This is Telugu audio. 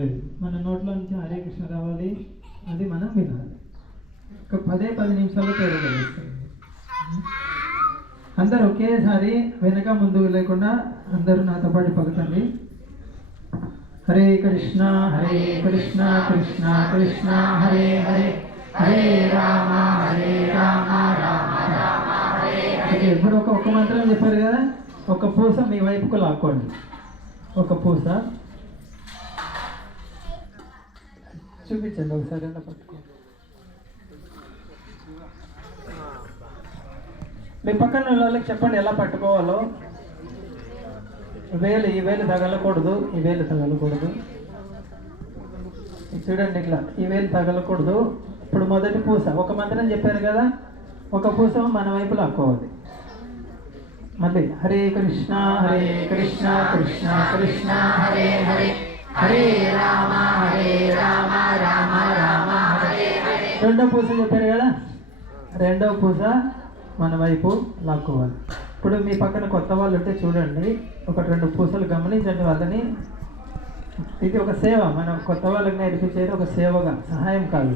లేదు, మన నోట్లో నుంచి హరే కృష్ణ రావాలి, అది మనం వినాలి. ఒక 10 నిమిషాల్లో తేరగలుగుతుంది. అందరు ఒకేసారి వెనక ముందుకు లేకుండా అందరూ నాతో పాటు పలుకండి. హరే కృష్ణ హరే కృష్ణ కృష్ణ కృష్ణ హరే హరే, హరే రామ రామ రామ హరే హరే. ఇప్పుడు ఒక మంత్రం చెప్పారు కదా, ఒక పూస మీ వైపుకు లాక్కోండి. ఒక పూస చూపించండి ఒకసారి, ఎలా పట్టుకో. మీ పక్కన వాళ్ళకి చెప్పండి ఎలా పట్టుకోవాలో. ఈ వేలు తగలకూడదు, ఈ వేలు తగలకూడదు. చూడండి ఇట్లా, ఈ వేలు తగలకూడదు. ఇప్పుడు మొదటి పూస ఒక మంత్రం చెప్పారు కదా, ఒక పూస మన వైపు లాక్కోవాలి. మళ్ళీ హరే కృష్ణ కృష్ణ కృష్ణ హరే హరే, హరే రామ రామ రామ హరే హరే. రెండో పూస చెప్పారు కదా, రెండో పూస మన వైపు లాక్కోవాలి. ఇప్పుడు మీ పక్కన కొత్త వాళ్ళు ఉంటే చూడండి, 1-2 పూసలు గమనించండి వాళ్ళని. ఇది ఒక సేవ, మనం కొత్త వాళ్ళకి నేర్పించేది ఒక సేవగా, సహాయం కాదు.